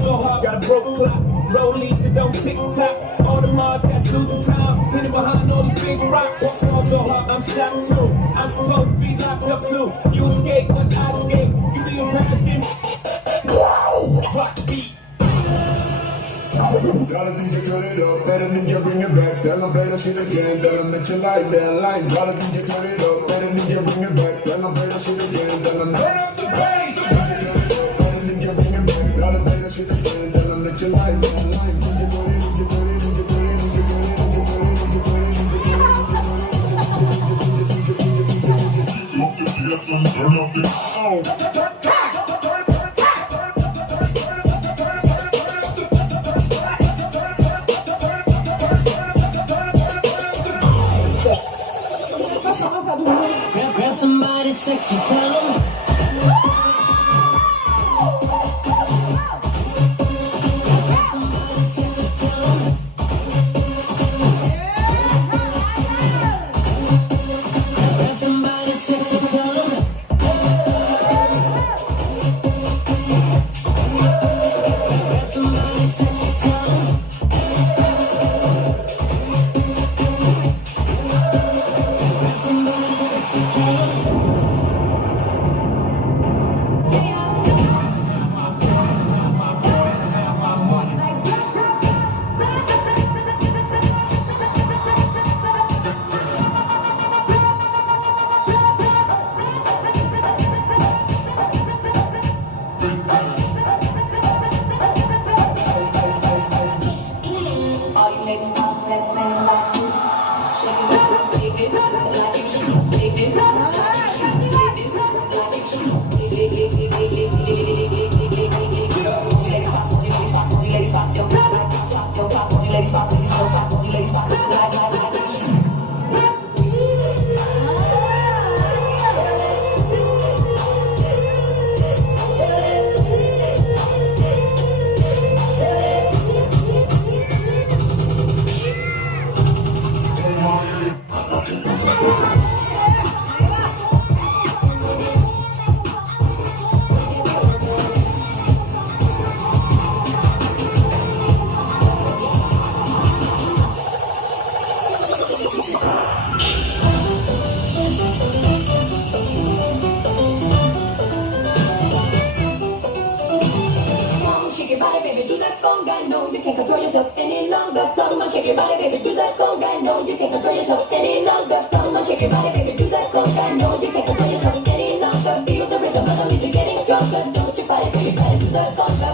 So hard, got a broke clock. Rollies that don't tick tock. All the Mars that's losing time. Hidden behind all these big rocks. Fall so hard, I'm shocked too. I'm supposed to be locked up too. You escape, but I escape. You do your past game. Rock the beat. Tell them DJ turn it up, better DJ bring it back. Tell them better shit again, tell them that you like that line. Tell them DJ turn it up, better DJ bring it back. Tell them better shit again, tell them turn up the bass. Better DJ bring it back, tell them better shit again, tell them that you like that line. DJ turn it, DJ turn it, DJ turn it, DJ turn it, DJ turn it, DJ turn it, DJ turn it, turn up the Grab somebody sexy, tell them. Control yourself any longer. Come on, shake your body, baby, do that conga. No, you can't control yourself any longer. Come on, shake your body, baby, do that conga. No, you can't control yourself any longer. Feel the rhythm of the music getting stronger. Don't your body, baby, do that conga.